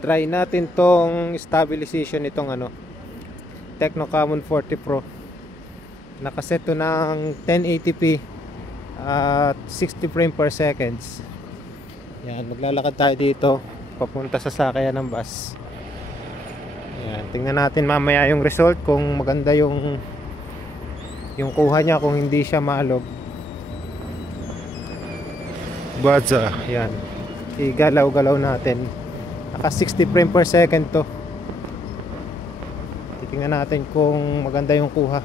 Try natin tong stabilization nitong ano, Tecno Camon 40 Pro. Nakaset to ng 1080p at 60 frame per seconds. Yan, maglalakad tayo dito papunta sa sakayan ng bus. Yan, tingnan natin mamaya yung result, kung maganda yung kuha niya, kung hindi siya maalog. Baza, yan. Igalaw-galaw natin. Naka 60 frame per second to. Titingnan natin kung maganda yung kuha.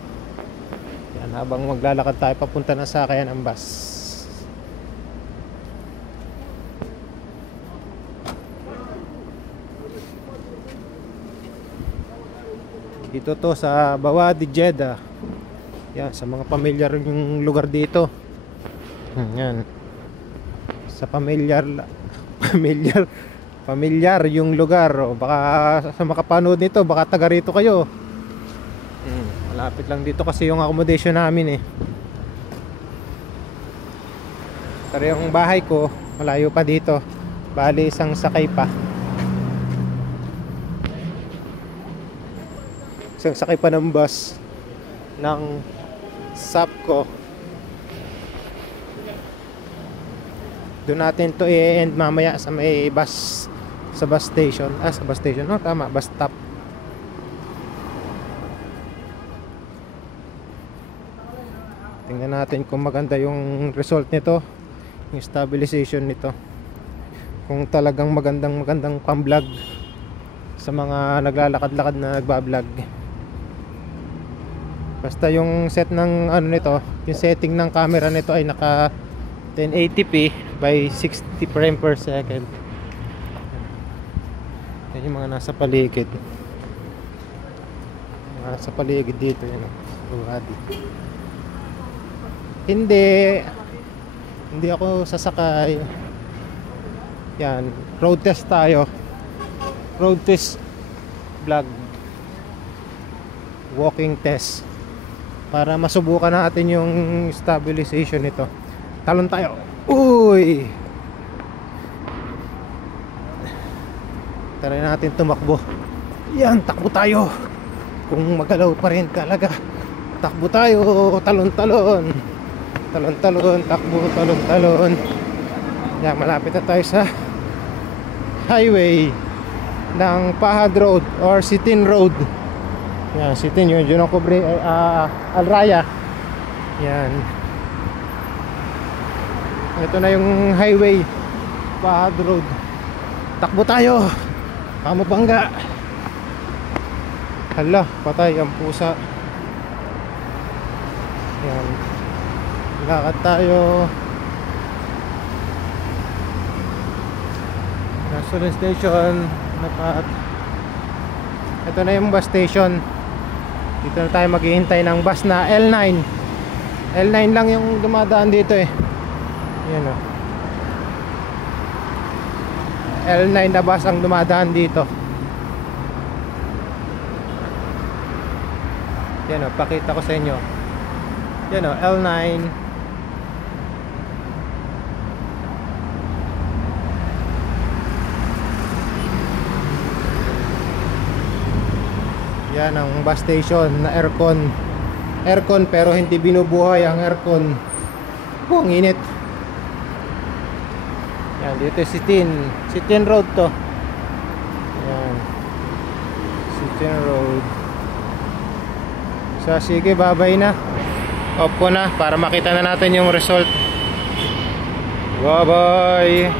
Yan, habang maglalakad tayo papunta na sa sakayan ng bus. Dito to sa Bawadi, Jeddah. Yan, sa mga pamilyar yung lugar dito. Yan. Sa pamilyar yung lugar. O baka sa makapanood nito, baka taga rito kayo. Malapit lang dito kasi yung accommodation namin eh. Pero yung bahay ko malayo pa dito. Bali isang sakay pa. Isang sakay pa ng bus ng Sapco. Doon natin to i-end mamaya sa may bus, sa bus station. Sa bus station, no, tama, bus stop. Tingnan natin kung maganda yung result nito, yung stabilization nito, kung talagang magandang pang-vlog sa mga naglalakad-lakad na nagba-vlog. Basta yung set ng ano nito, yung setting ng camera nito ay naka 1080p by 60 frame per second. Yan yung mga nasa paligid. Nasa paligid dito yun. Hindi ako sasakay. Yan, road test tayo. Road test vlog. Walking test. Para masubukan natin yung stabilization nito. Talon tayo. Uy! Try natin tumakbo. Yan, takbo tayo. Kung magalaw pa rin talaga, takbo tayo. Talon-talon. Talon-talon, takbo, talon-talon. Yan, malapit na tayo sa highway ng Fahad Road or Sitin Road. Yan, Sitin yun ang kubre, Al Raya. Yan. Ito na yung highway, Fahad Road. Takbo tayo. Kamabangga. Hala, patay ang pusa. Yan. Lakad tayo. National Station. Ito na yung bus station. Dito na tayo maghihintay ng bus na L9. L9 lang yung dumadaan dito eh. Yan o. L9 na bus ang dumadaan dito. Yan o, pakita ko sa inyo. Yan o, L9. Yan ang bus station na aircon. Aircon pero hindi binubuhay ang aircon. Ang init. Yan, dito Sitin Road to. Yan, Sitin Road. So sige, babay na. Off ko na para makita na natin yung result. Bye bye.